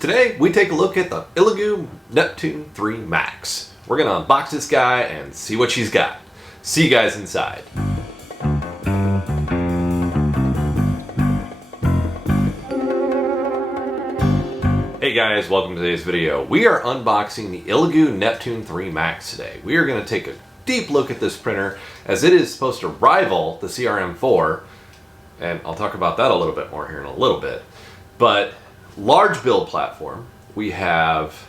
Today, we take a look at the Elegoo Neptune 3 Max. We're gonna unbox this guy and see what she's got. See you guys inside. Hey guys, welcome to today's video. We are unboxing the Elegoo Neptune 3 Max today. We are gonna take a deep look at this printer as it is supposed to rival the CRM4, and I'll talk about that a little bit more here in a little bit. But large build platform, we have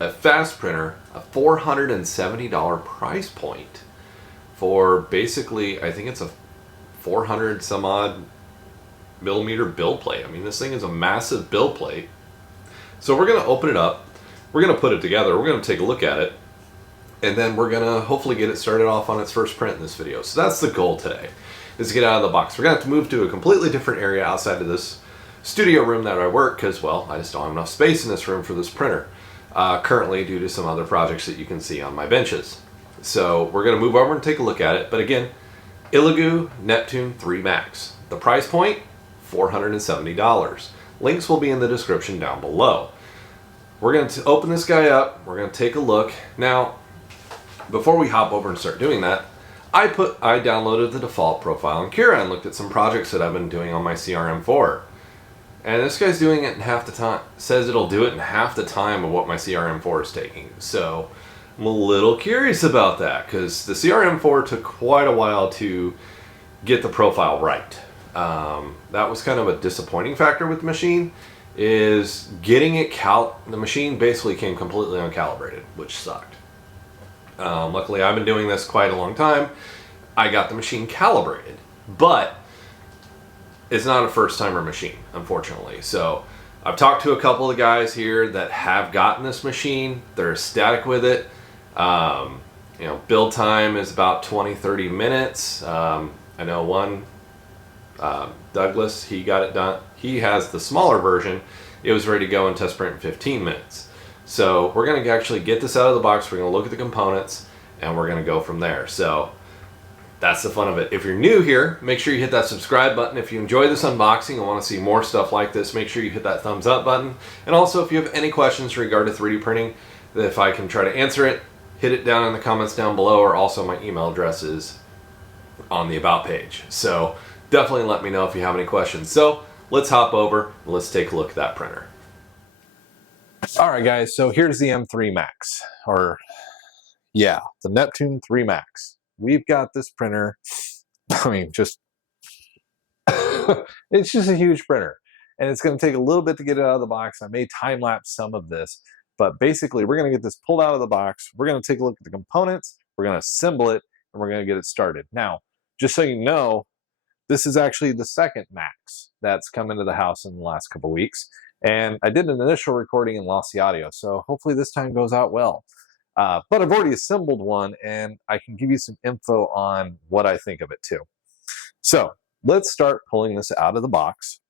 a fast printer, a $470 price point for basically, I think it's a 400 some odd millimeter build plate. I mean, this thing is a massive build plate. So we're gonna open it up, we're gonna put it together, we're gonna take a look at it, and then we're gonna hopefully get it started off on its first print in this video. So that's the goal today, is to get out of the box. We're gonna have to move to a completely different area outside of this studio room that I work, because, well, I just don't have enough space in this room for this printer currently, due to some other projects that you can see on my benches. So we're going to move over and take a look at it. But again, Elegoo Neptune 3 Max. The price point, $470. Links will be in the description down below. We're going to open this guy up. We're going to take a look. Now, before we hop over and start doing that, I downloaded the default profile in Cura and looked at some projects that I've been doing on my CRM4. And this guy's doing it in half the time, says it'll do it in half the time of what my CRM4 is taking. So I'm a little curious about that, because the CRM4 took quite a while to get the profile right. That was kind of a disappointing factor with the machine, is getting it the machine basically came completely uncalibrated, which sucked. Luckily, I've been doing this quite a long time. I got the machine calibrated, but it's not a first-timer machine, unfortunately. So I've talked to a couple of guys here that have gotten this machine. They're ecstatic with it. You know, build time is about 20-30 minutes. I know one, Douglas, he got it done. He has the smaller version. It was ready to go and test print in 15 minutes. So we're going to actually get this out of the box. We're going to look at the components, and we're going to go from there. So that's the fun of it. If you're new here, make sure you hit that subscribe button. If you enjoy this unboxing and want to see more stuff like this, make sure you hit that thumbs up button. And also, if you have any questions regarding 3D printing, if I can try to answer it, hit it down in the comments down below, or also my email address is on the About page. So definitely let me know if you have any questions. So let's hop over and let's take a look at that printer. All right, guys, so here's the M3 Max, or yeah, the Neptune 3 Max. We've got this printer, I mean, just, it's just a huge printer. And it's going to take a little bit to get it out of the box. I may time-lapse some of this, but basically we're going to get this pulled out of the box. We're going to take a look at the components, we're going to assemble it, and we're going to get it started. Now, just so you know, this is actually the second Max that's come into the house in the last couple of weeks. And I did an initial recording and lost the audio, so hopefully this time goes out well. But I've already assembled one, and I can give you some info on what I think of it too. So let's start pulling this out of the box.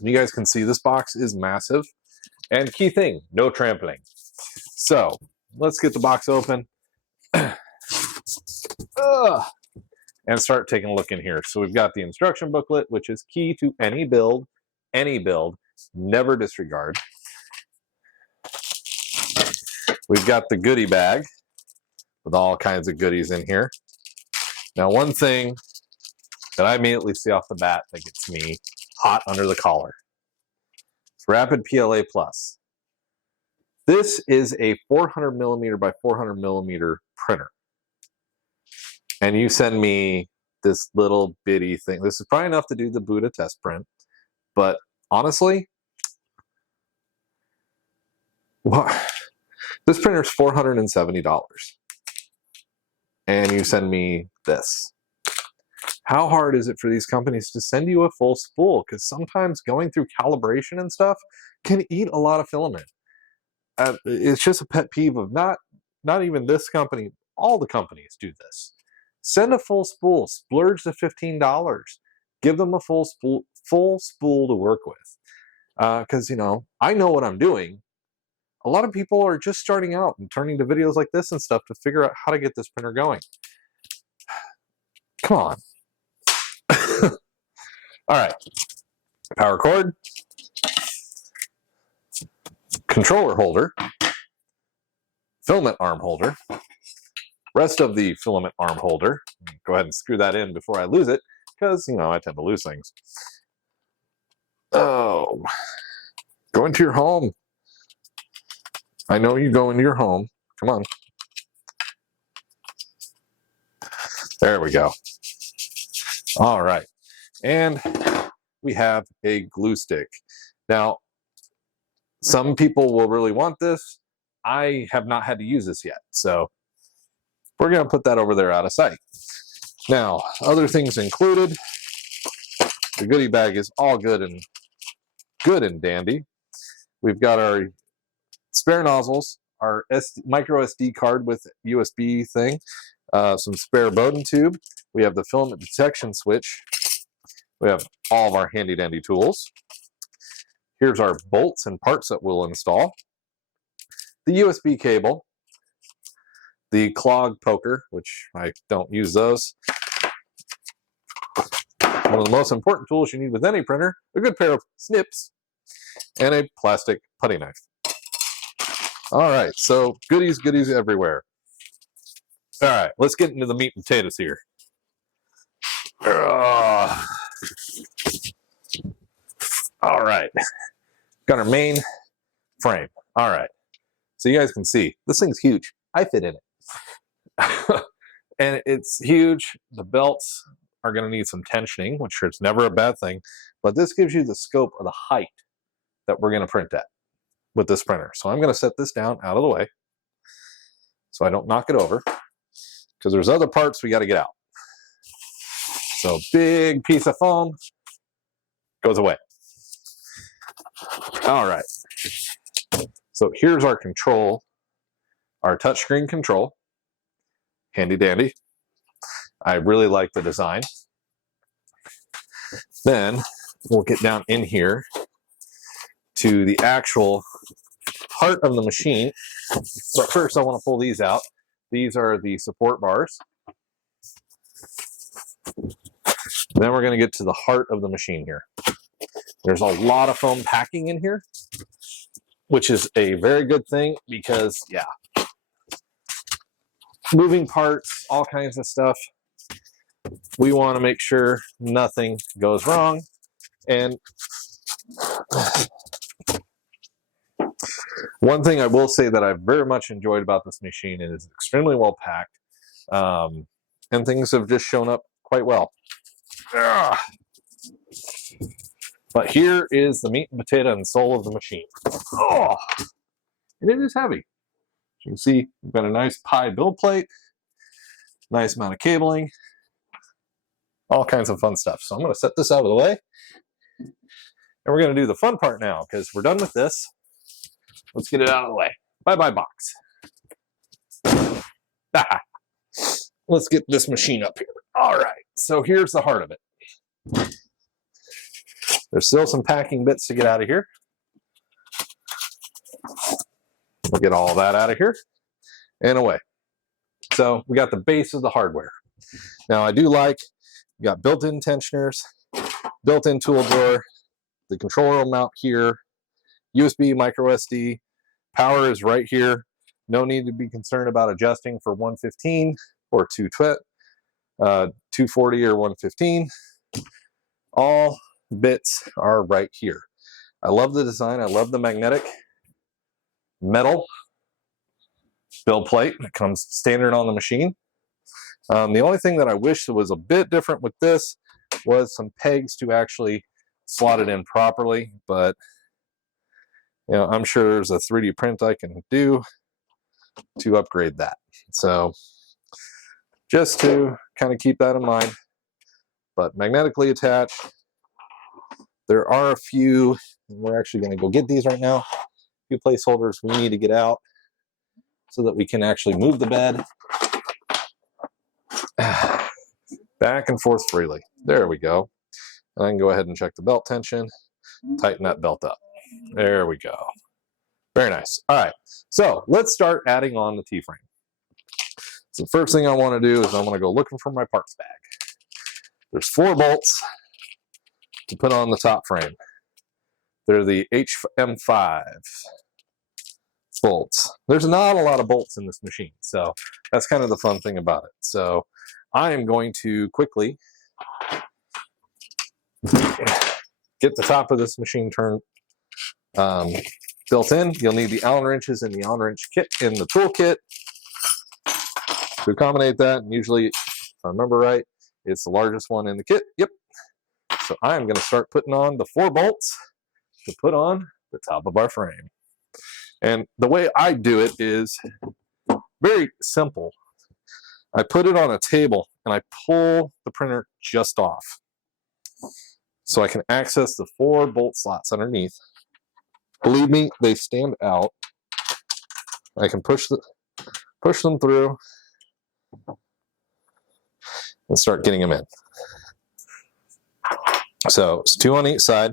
You guys can see this box is massive. And key thing, no trampling. So let's get the box open and start taking a look in here. So we've got the instruction booklet, which is key to any build, never disregard. We've got the goodie bag with all kinds of goodies in here. Now, one thing that I immediately see off the bat that gets me hot under the collar. It's Rapid PLA Plus. This is a 400 millimeter by 400 millimeter printer. And you send me this little bitty thing. This is probably enough to do the Buddha test print. But honestly, what? This printer is $470, and you send me this. How hard is it for these companies to send you a full spool? Because sometimes going through calibration and stuff can eat a lot of filament. It's just a pet peeve of not even this company, all the companies do this. Send a full spool, splurge the $15, give them a full spool to work with. Because, you know, I know what I'm doing. A lot of people are just starting out and turning to videos like this and stuff to figure out how to get this printer going. Come on. All right. Power cord. controller holder, filament arm holder, rest of the filament arm holder. Go ahead and screw that in before I lose it, because, you know, I tend to lose things. Oh, go into your home. I know you go into your home. Come on. There we go. All right. And we have a glue stick. Now, some people will really want this. I have not had to use this yet, so we're going to put that over there out of sight. Now, other things included. The goodie bag is all good and dandy. We've got our spare nozzles, our micro SD card with USB thing, some spare Bowden tube. We have the filament detection switch. We have all of our handy dandy tools. Here's our bolts and parts that we'll install. The USB cable, the clog poker, which I don't use those. One of the most important tools you need with any printer, a good pair of snips, and a plastic putty knife. All right, so goodies everywhere. All right, let's get into the meat and potatoes here. All right, got our main frame. All right, so you guys can see, this thing's huge. I fit in it. And it's huge. The belts are going to need some tensioning, which is never a bad thing. But this gives you the scope of the height that we're going to print at with this printer. So I'm going to set this down out of the way so I don't knock it over, because there's other parts we got to get out. So big piece of foam goes away. All right. So here's our control, our touchscreen control. Handy dandy. I really like the design. Then we'll get down in here to the actual heart of the machine. But first I want to pull these out. These are the support bars. Then we're going to get to the heart of the machine here. There's a lot of foam packing in here, which is a very good thing because, yeah, moving parts, all kinds of stuff. We want to make sure nothing goes wrong. And one thing I will say that I've very much enjoyed about this machine is it's extremely well packed, and things have just shown up quite well. But here is the meat and potato and soul of the machine. Oh, and it is heavy. As you can see, we've got a nice pie build plate, nice amount of cabling, all kinds of fun stuff. So I'm going to set this out of the way, and we're going to do the fun part now because we're done with this. Let's get it out of the way. Bye-bye box. Let's get this machine up here. All right, so here's the heart of it. There's still some packing bits to get out of here. We'll get all that out of here and away. So we got the base of the hardware. Now I do like, you got built-in tensioners, built-in tool drawer, the controller will mount here, USB, micro SD, power is right here. No need to be concerned about adjusting for 115 or 240 or 115. All bits are right here. I love the design. I love the magnetic metal build plate that comes standard on the machine. The only thing that I wish was a bit different with this was some pegs to actually slot it in properly, but you know, I'm sure there's a 3D print I can do to upgrade that. So just to kind of keep that in mind, but magnetically attached. There are a few, we're actually going to go get these right now, a few placeholders we need to get out so that we can actually move the bed back and forth freely. There we go. And I can go ahead and check the belt tension, tighten that belt up. There we go. Very nice. All right, so let's start adding on the T-frame. So the first thing I want to do is I want to go looking for my parts bag. There's 4 bolts to put on the top frame. They're the HM5. bolts. There's not a lot of bolts in this machine, so that's kind of the fun thing about it. So I am going to quickly get the top of this machine turned built in. You'll need the Allen wrenches and the Allen wrench kit in the toolkit to accommodate that. And usually, if I remember right, it's the largest one in the kit. Yep. So I am going to start putting on the 4 bolts to put on the top of our frame. And the way I do it is very simple. I put it on a table and I pull the printer just off, so I can access the 4 bolt slots underneath. Believe me, they stand out. I can push them through and start getting them in. So it's 2 on each side.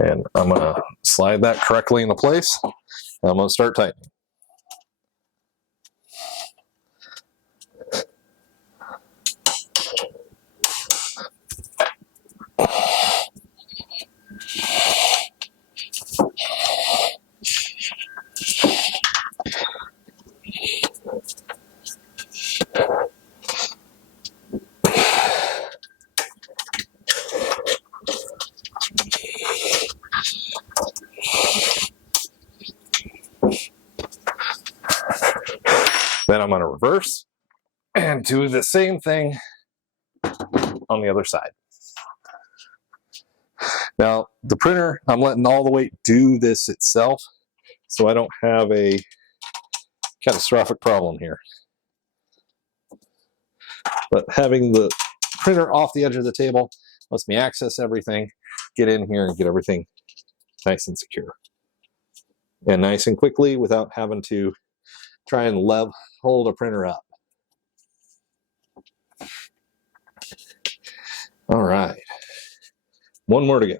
And I'm going to slide that correctly into place. And I'm going to start tightening. Then I'm going to reverse and do the same thing on the other side. Now, the printer, I'm letting all the weight do this itself, so I don't have a catastrophic problem here. But having the printer off the edge of the table lets me access everything, get in here and get everything nice and secure. And nice and quickly without having to try and hold a printer up. All right, 1 more to go.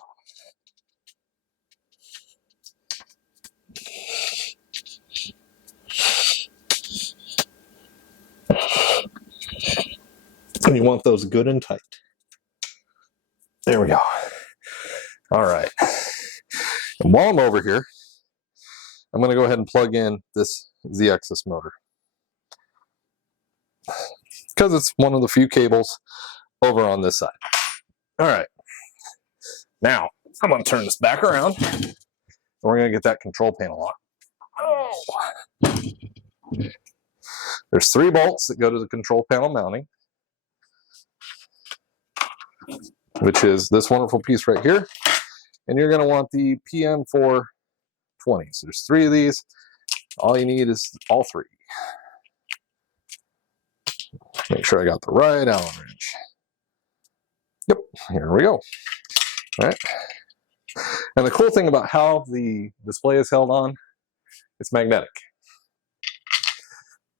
And you want those good and tight. There we go. All right. And while I'm over here, I'm going to go ahead and plug in this Z-axis motor, because it's one of the few cables over on this side. All right. Now, I'm going to turn this back around, and we're going to get that control panel on. Oh. There's 3 bolts that go to the control panel mounting, which is this wonderful piece right here. And you're going to want the PM420. So there's 3 of these. All you need is all 3. Make sure I got the right Allen wrench. Yep, here we go. All right. And the cool thing about how the display is held on, it's magnetic.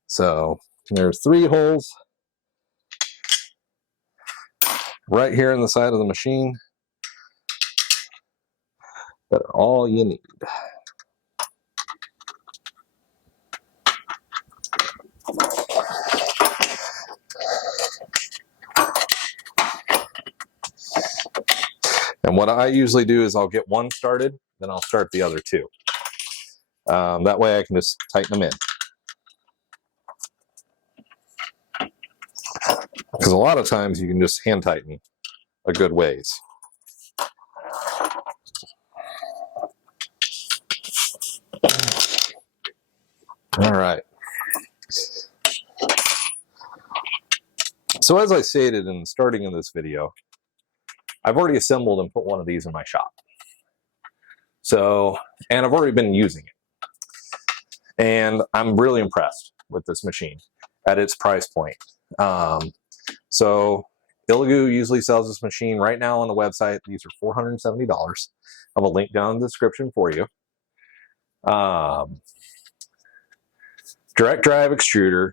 So there's 3 holes right here in the side of the machine that are all you need. And what I usually do is I'll get one started, then I'll start the other 2. That way I can just tighten them in. Because a lot of times you can just hand tighten a good ways. All right. So as I stated in starting in this video, I've already assembled and put one of these in my shop. So, and I've already been using it. And I'm really impressed with this machine at its price point. So Elegoo usually sells this machine right now on the website. These are $470. I have a link down in the description for you. Direct drive extruder,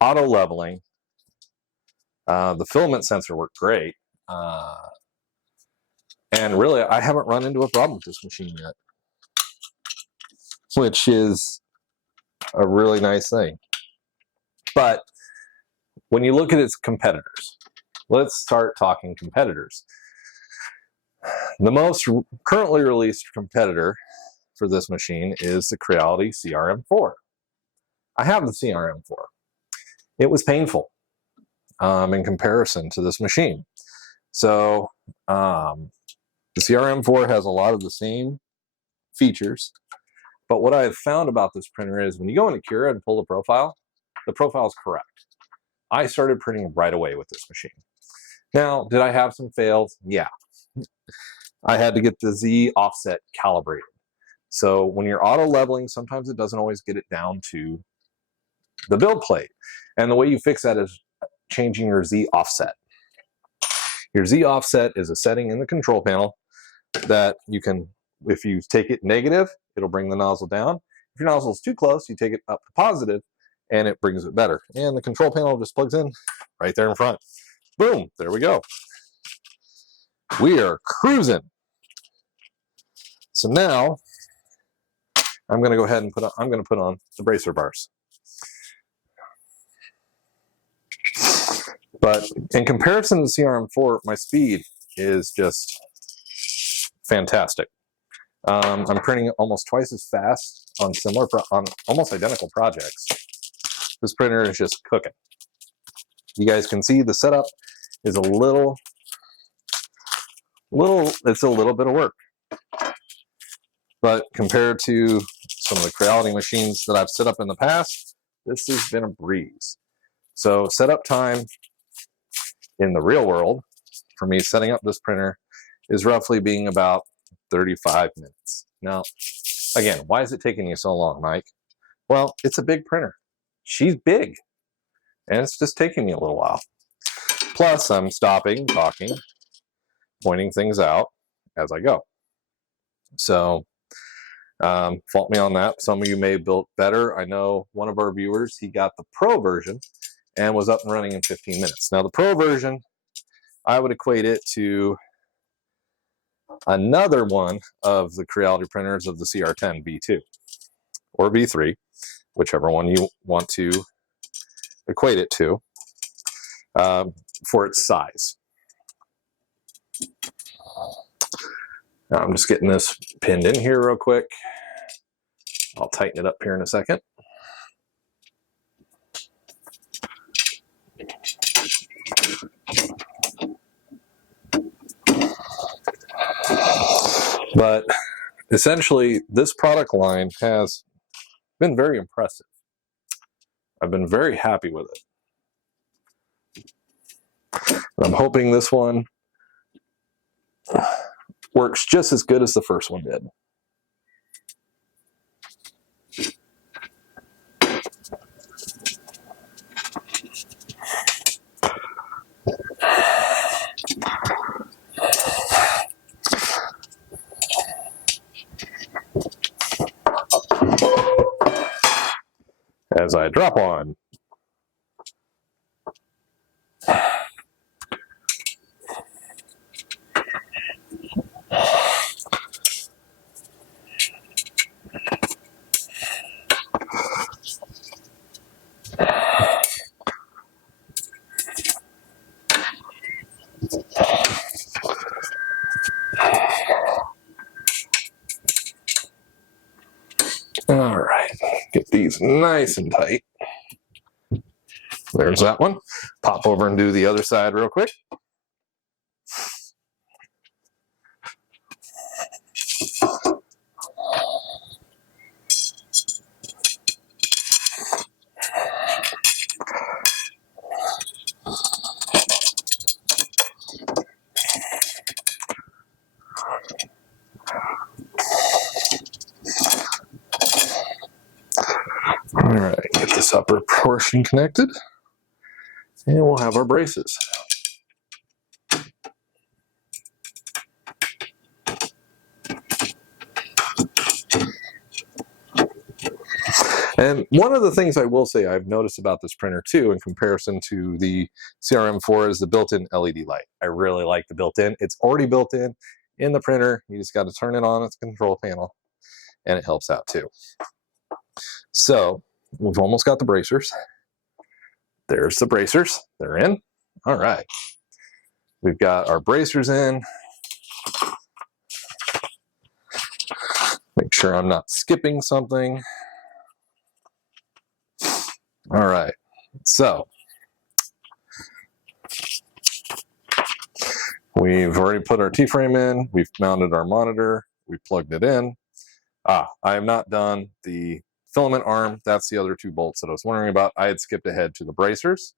auto leveling. The filament sensor worked great. And really, I haven't run into a problem with this machine yet, which is a really nice thing. But when you look at its competitors, let's start talking competitors. The most currently released competitor for this machine is the Creality CRM4. I have the CRM4. It was painful in comparison to this machine. So the CRM4 has a lot of the same features, but what I've found about this printer is when you go into Cura and pull the profile is correct. I started printing right away with this machine. Now, did I have some fails? Yeah. I had to get the Z offset calibrated. So when you're auto leveling, sometimes it doesn't always get it down to the build plate. And the way you fix that is changing your Z offset. Your Z offset is a setting in the control panel that you can, if you take it negative, it'll bring the nozzle down. If your nozzle is too close, you take it up to positive and it brings it better. And the control panel just plugs in right there in front. Boom, there we go. We are cruising. So now I'm going to go ahead and put on the bracer bars. But in comparison to the CRM4, my speed is just fantastic. I'm printing almost twice as fast on on almost identical projects. This printer is just cooking. You guys can see the setup is it's a little bit of work. But compared to some of the Creality machines that I've set up in the past, this has been a breeze. So setup time in the real world for me setting up this printer is roughly being about 35 minutes. Now, again, why is it taking you so long, Mike? Well, it's a big printer. She's big, and it's just taking me a little while. Plus, I'm stopping, talking, pointing things out as I go. So, fault me on that. Some of you may have built better. I know one of our viewers, he got the Pro version and was up and running in 15 minutes. Now, the Pro version, I would equate it to another one of the Creality printers of the CR10 V2 or V3, whichever one you want to equate it to, for its size. Now I'm just getting this pinned in here real quick. I'll tighten it up here in a second. But essentially, this product line has been very impressive. I've been very happy with it. And I'm hoping this one works just as good as the first one did. As I drop on. All right, get these nice and tight. There's that one. Pop over and do the other side real quick. All right, get this upper portion connected, and we'll have our braces. And one of the things I will say I've noticed about this printer too, in comparison to the CRM4, is the built-in LED light. I really like the built-in. It's already built in the printer. You just got to turn it on at the control panel, and it helps out too. So we've almost got the bracers. There's the bracers. They're in. All right. We've got our bracers in. Make sure I'm not skipping something. All right, so we've already put our T-frame in, we've mounted our monitor, we plugged it in. I have not done the filament arm. That's the other 2 bolts that I was wondering about. I had skipped ahead to the bracers.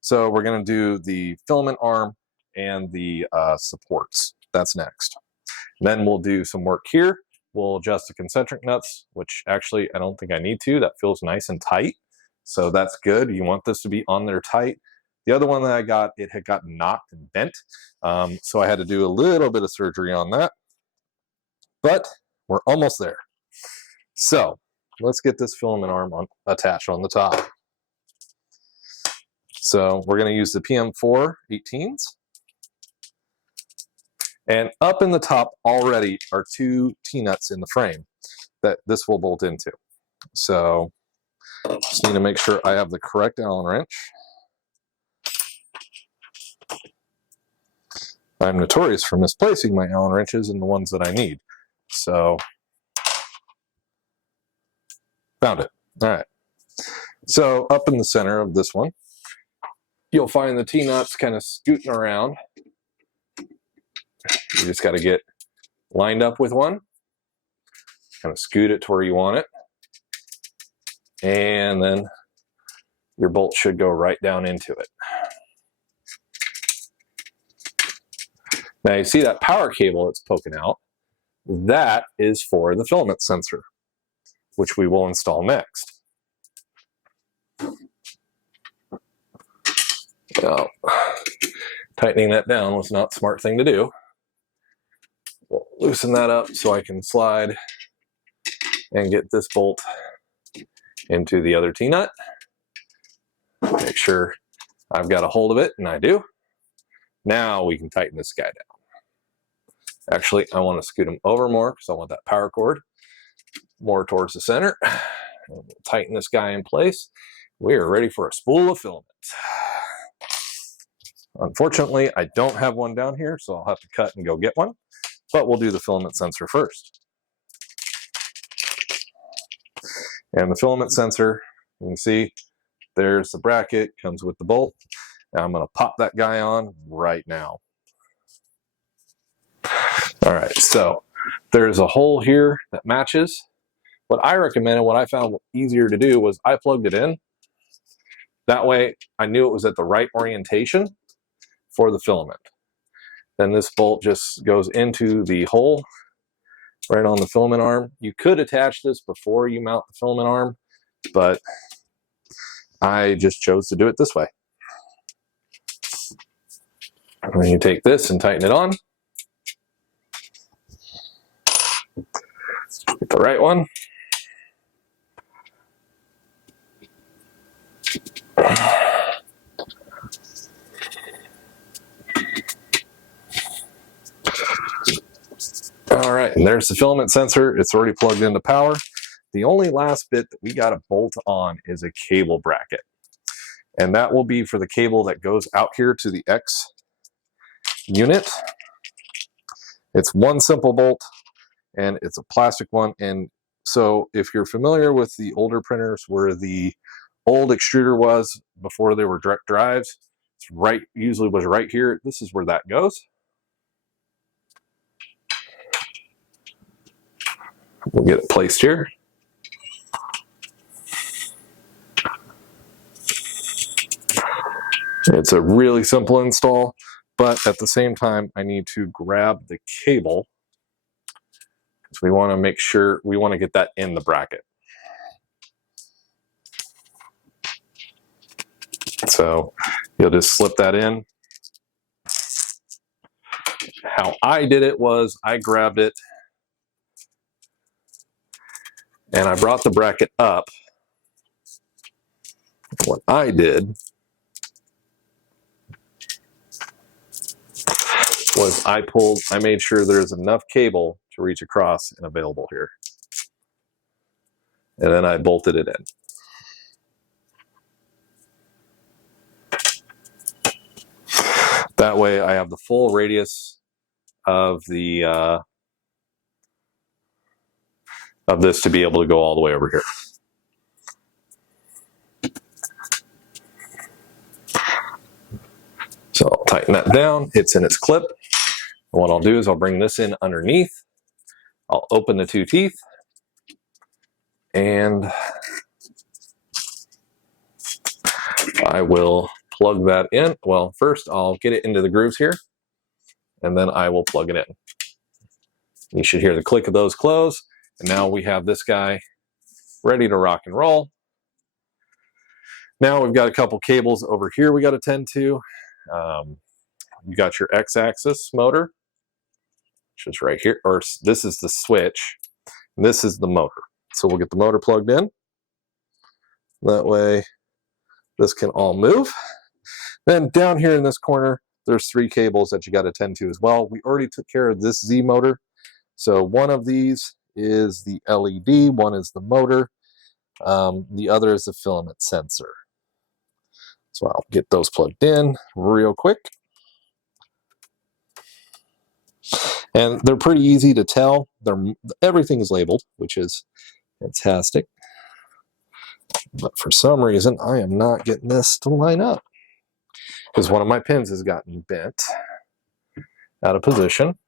So we're going to do the filament arm and the supports. That's next. Then we'll do some work here. We'll adjust the concentric nuts, which actually I don't think I need to. That feels nice and tight. So that's good. You want this to be on there tight. The other one that I got, it had gotten knocked and bent. So I had to do a little bit of surgery on that. But we're almost there. So let's get this filament arm attached on the top. So we're going to use the PM4 18s. And up in the top already are 2 T-nuts in the frame that this will bolt into. So just need to make sure I have the correct Allen wrench. I'm notorious for misplacing my Allen wrenches and the ones that I need. So, found it. All right. So up in the center of this one, you'll find the T-nuts kind of scooting around. You just got to get lined up with one, kind of scoot it to where you want it, and then your bolt should go right down into it. Now you see that power cable that's poking out? That is for the filament sensor, which we will install next. Now, tightening that down was not a smart thing to do. We'll loosen that up so I can slide and get this bolt into the other T-nut. Make sure I've got a hold of it, and I do. Now we can tighten this guy down. Actually, I want to scoot him over more because I want that power cord more towards the center. We'll tighten this guy in place. We are ready for a spool of filament. Unfortunately, I don't have one down here, so I'll have to cut and go get one. But we'll do the filament sensor first. And the filament sensor, you can see, there's the bracket, comes with the bolt. Now I'm going to pop that guy on right now. All right, so there's a hole here that matches. What I recommended, what I found easier to do was I plugged it in. That way I knew it was at the right orientation for the filament. Then this bolt just goes into the hole right on the filament arm. You could attach this before you mount the filament arm, but I just chose to do it this way. And then you take this and tighten it on. Get the right one. All right, and there's the filament sensor. It's already plugged into power. The only last bit that we got to bolt on is a cable bracket. And that will be for the cable that goes out here to the X unit. It's one simple bolt, and it's a plastic one. And so if you're familiar with the older printers where the old extruder was before they were direct drives, it's right, usually was right here. This is where that goes. We'll get it placed here. It's a really simple install, but at the same time, I need to grab the cable because we want to make sure, we want to get that in the bracket. So you'll just slip that in. How I did it was I grabbed it and I brought the bracket up. What I did was I made sure there's enough cable to reach across and available here. And then I bolted it in. That way I have the full radius of the of this to be able to go all the way over here. So I'll tighten that down. It's in its clip. And what I'll do is I'll bring this in underneath. I'll open the two teeth and I will plug that in. Well, first I'll get it into the grooves here and then I will plug it in. You should hear the click of those close. And now we have this guy ready to rock and roll. Now we've got a couple cables over here we got to tend to. You got your X-axis motor, which is right here, or this is the switch. And this is the motor. So we'll get the motor plugged in. That way this can all move. Then down here in this corner, there's 3 cables that you got to tend to as well. We already took care of this Z motor. So one of these is the LED, one is the motor, the other is the filament sensor. So I'll get those plugged in real quick. And they're pretty easy to tell. Everything is labeled, which is fantastic. But for some reason, I am not getting this to line up because one of my pins has gotten bent out of position.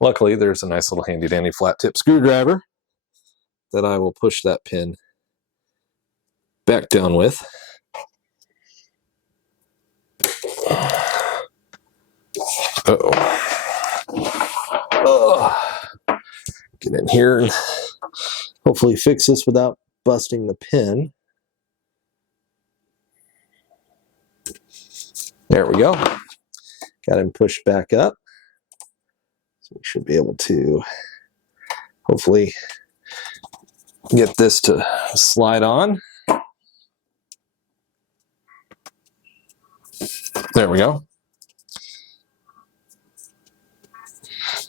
Luckily, there's a nice little handy dandy flat tip screwdriver that I will push that pin back down with. Get in here and hopefully fix this without busting the pin. There we go. Got him pushed back up. So we should be able to hopefully get this to slide on. There we go.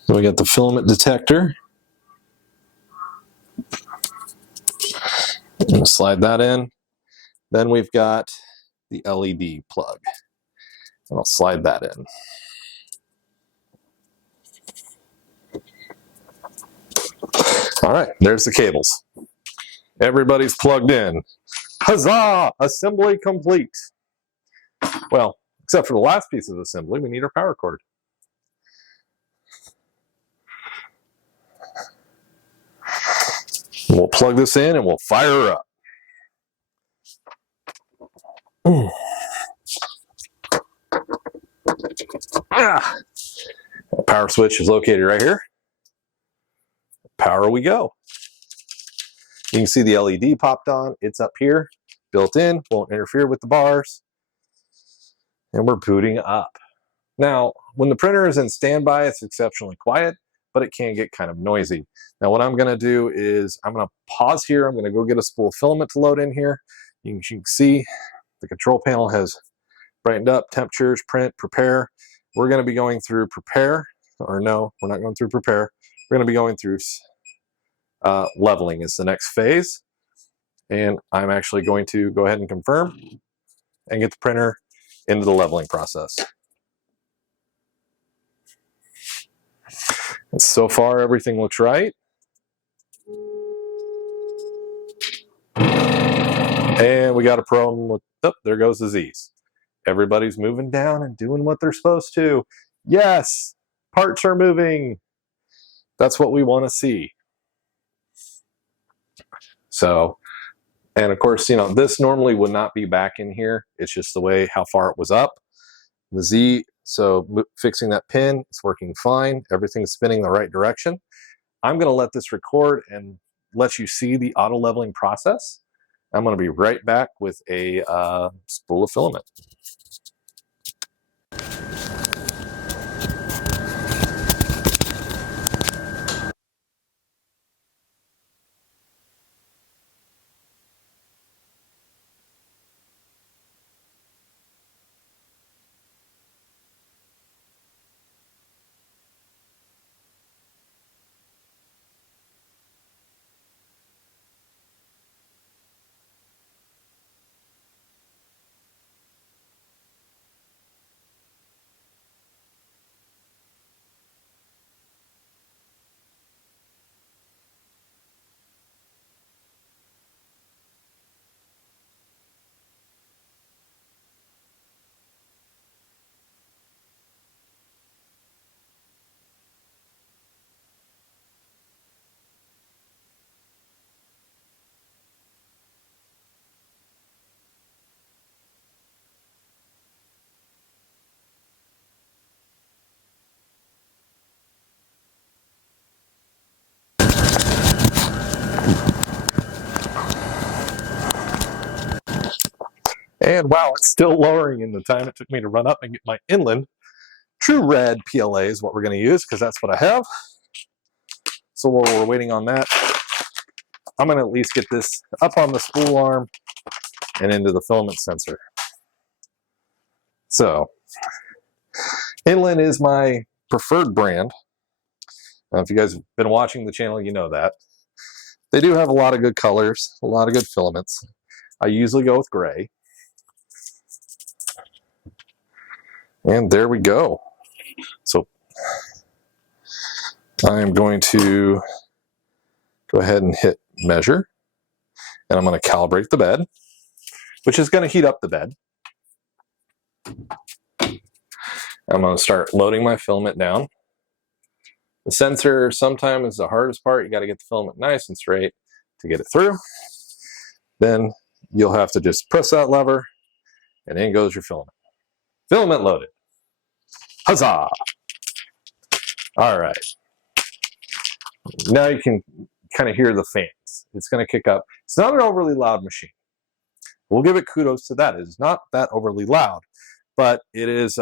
Then we got the filament detector. And slide that in. Then we've got the LED plug. And I'll slide that in. All right, there's the cables. Everybody's plugged in. Huzzah! Assembly complete. Well, except for the last piece of assembly, we need our power cord. We'll plug this in and we'll fire her up. The power switch is located right here. Power we go. You can see the LED popped on. It's up here, built in, won't interfere with the bars. And we're booting up. Now, when the printer is in standby, it's exceptionally quiet, but it can get kind of noisy. Now, what I'm going to do is I'm going to pause here. I'm going to go get a spool of filament to load in here. You can see the control panel has brightened up, temperatures, print, prepare. We're going to be going through prepare, or no, we're not going through prepare. We're going to be going through leveling is the next phase. And I'm actually going to go ahead and confirm and get the printer into the leveling process. And so far, everything looks right. And we got a problem with, oh, there goes the Z's. Everybody's moving down and doing what they're supposed to. Yes, parts are moving. That's what we want to see. So, and of course, you know, this normally would not be back in here. It's just the way how far it was up. The Z, so fixing that pin, it's working fine. Everything's spinning the right direction. I'm going to let this record and let you see the auto leveling process. I'm going to be right back with a spool of filament. And wow, it's still lowering in the time it took me to run up and get my inland. True red PLA is what we're going to use because that's what I have. So while we're waiting on that, I'm going to at least get this up on the spool arm and into the filament sensor. So inland is my preferred brand. Now, if you guys have been watching the channel, you know that. They do have a lot of good colors, a lot of good filaments. I usually go with gray. And there we go. So I'm going to go ahead and hit measure. And I'm going to calibrate the bed, which is going to heat up the bed. I'm going to start loading my filament down. The sensor sometimes is the hardest part. You got to get the filament nice and straight to get it through. Then you'll have to just press that lever and in goes your filament. Filament loaded. Huzzah! All right. Now you can kind of hear the fans. It's going to kick up. It's not an overly loud machine. We'll give it kudos to that. It's not that overly loud, but it is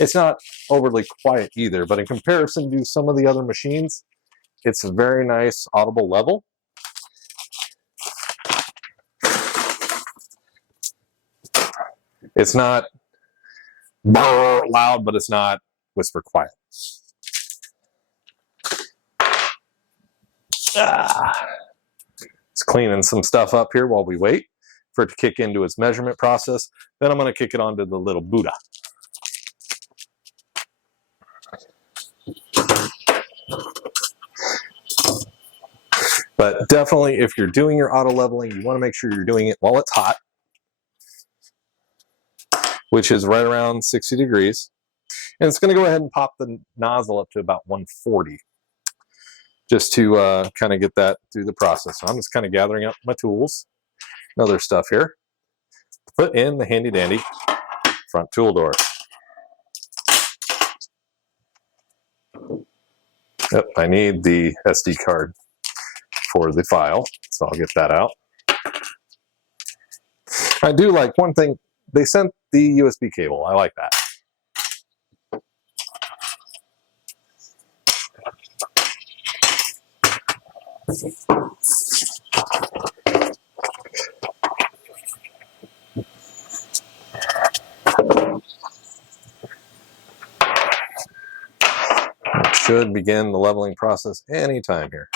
it's not overly quiet either. But in comparison to some of the other machines, it's a very nice audible level. It's not loud, but it's not whisper quiet. It's cleaning some stuff up here while we wait for it to kick into its measurement process. Then I'm going to kick it onto the little Buddha. But definitely, if you're doing your auto leveling, you want to make sure you're doing it while it's hot, which is right around 60 degrees. And it's going to go ahead and pop the nozzle up to about 140, just to kind of get that through the process. So I'm just kind of gathering up my tools and other stuff here. Put in the handy dandy front tool door. Yep, I need the SD card for the file, so I'll get that out. I do like one thing, they sent the USB cable. I like that. It should begin the leveling process anytime here.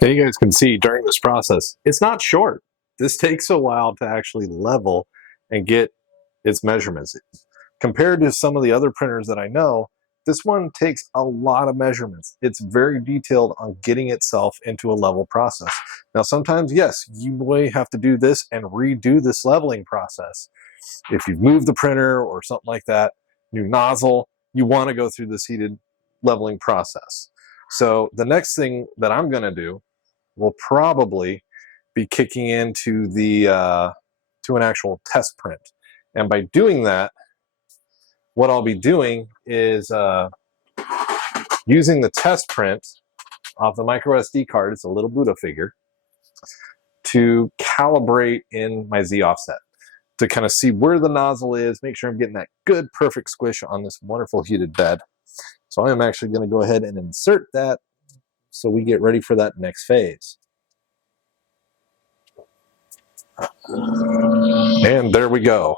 And you guys can see during this process, it's not short. This takes a while to actually level and get its measurements. Compared to some of the other printers that I know, this one takes a lot of measurements. It's very detailed on getting itself into a level process. Now, sometimes, yes, you may have to do this and redo this leveling process. If you've moved the printer or something like that, new nozzle, you want to go through this heated leveling process. So the next thing that I'm going to do will probably be kicking into the to an actual test print. And by doing that, what I'll be doing is using the test print off the micro SD card, it's a little Buddha figure, to calibrate in my Z offset, to kind of see where the nozzle is, make sure I'm getting that good perfect squish on this wonderful heated bed. So I am actually going to go ahead and insert that so we get ready for that next phase. And there we go.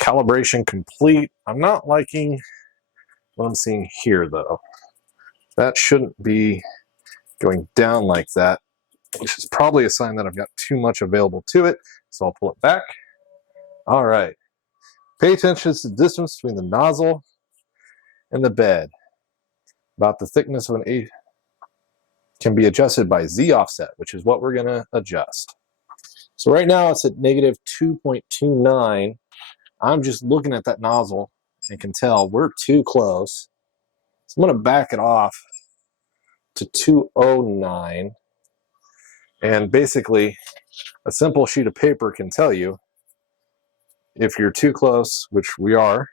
Calibration complete. I'm not liking what I'm seeing here though. That shouldn't be going down like that, which is probably a sign that I've got too much available to it. So I'll pull it back. All right. Pay attention to the distance between the nozzle and the bed. about the thickness of an A can be adjusted by Z offset, which is what we're going to adjust. So right now it's at negative 2.29. I'm just looking at that nozzle and can tell we're too close. So I'm going to back it off to 209. And basically, a simple sheet of paper can tell you if you're too close, which we are.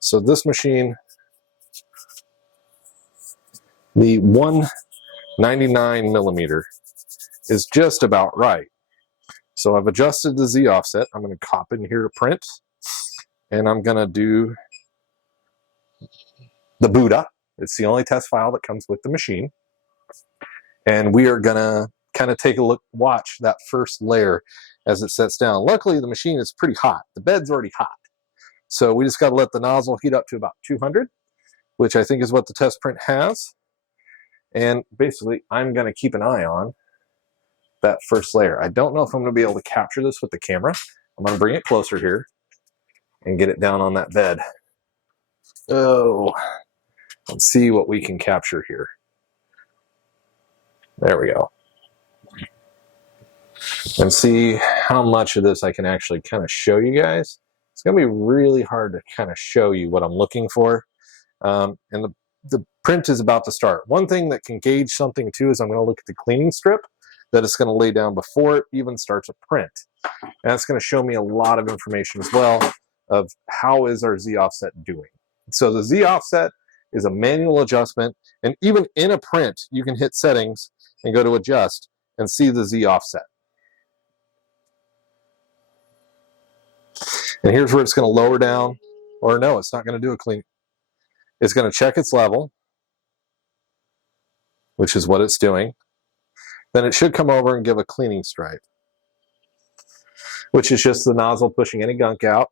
So this machine, the 199 millimeter is just about right. So I've adjusted the Z offset. I'm going to cop in here to print, and I'm going to do the Buddha. It's the only test file that comes with the machine. And we are going to kind of take a look, watch that first layer as it sets down. Luckily, the machine is pretty hot. The bed's already hot. So we just got to let the nozzle heat up to about 200, which I think is what the test print has. And basically, I'm going to keep an eye on that first layer. I don't know if I'm going to be able to capture this with the camera. I'm going to bring it closer here and get it down on that bed. Oh, let's see what we can capture here. There we go. And see how much of this I can actually kind of show you guys. It's going to be really hard to kind of show you what I'm looking for. And the print is about to start. One thing that can gauge something too is I'm going to look at the cleaning strip that it's going to lay down before it even starts a print. And that's going to show me a lot of information as well of how is our Z offset doing. So the Z offset is a manual adjustment, and even in a print, you can hit settings and go to adjust and see the Z offset. And here's where it's going to lower down, or no, it's not going to do a clean. It's going to check its level, which is what it's doing. Then it should come over and give a cleaning stripe, which is just the nozzle pushing any gunk out.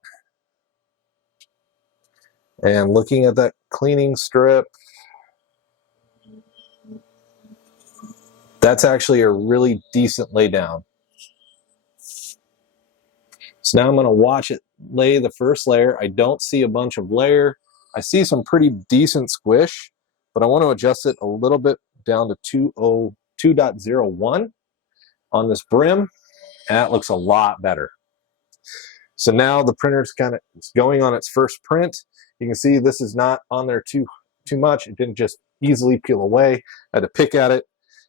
And looking at that cleaning strip, that's actually a really decent lay down. So now I'm going to watch it lay the first layer. I don't see a bunch of layer. I see some pretty decent squish, but I want to adjust it a little bit down to 2.01 on this brim, and that looks a lot better. So now the printer's kind of going on its first print. You can see this is not on there too much. It didn't just easily peel away. I had to pick at it.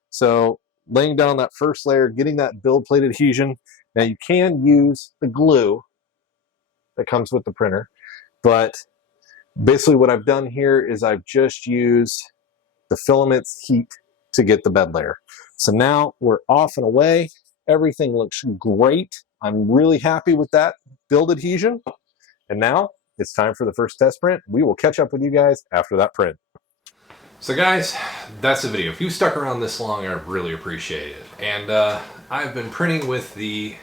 So laying down that first layer, getting that build plate adhesion. Now you can use the glue that comes with the printer, but basically what I've done here is I've just used the filament's heat to get the bed layer. So now we're off and away. Everything looks great. I'm really happy with that build adhesion. And now it's time for the first test print. We will catch up with you guys after that print. So guys, that's the video. If you stuck around this long, I really appreciate it. And I've been printing with the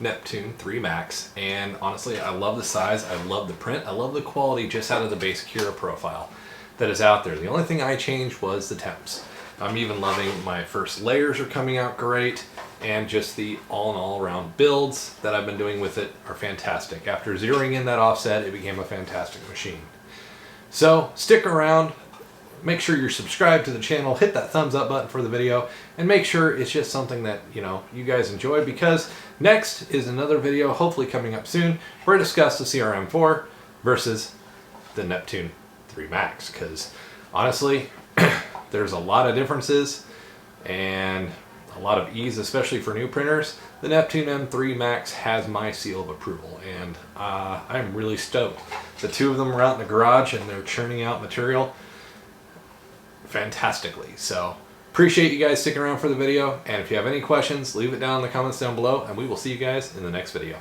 Neptune 3 Max, and honestly, I love the size, I love the print, I love the quality just out of the base Cura profile that is out there. The only thing I changed was the temps. I'm even loving my first layers are coming out great, and just the all around builds that I've been doing with it are fantastic. After zeroing in that offset, it became a fantastic machine. So stick around. Make sure you're subscribed to the channel, hit that thumbs up button for the video, and make sure it's just something that, you know, you guys enjoy, because next is another video, hopefully coming up soon, where I discuss the CRM4 versus the Neptune 3 Max, because honestly, there's a lot of differences and a lot of ease, especially for new printers. The Neptune M3 Max has my seal of approval, and I'm really stoked. The two of them are out in the garage and they're churning out material fantastically. So appreciate you guys sticking around for the video, and if you have any questions, leave it down in the comments down below, and we will see you guys in the next video.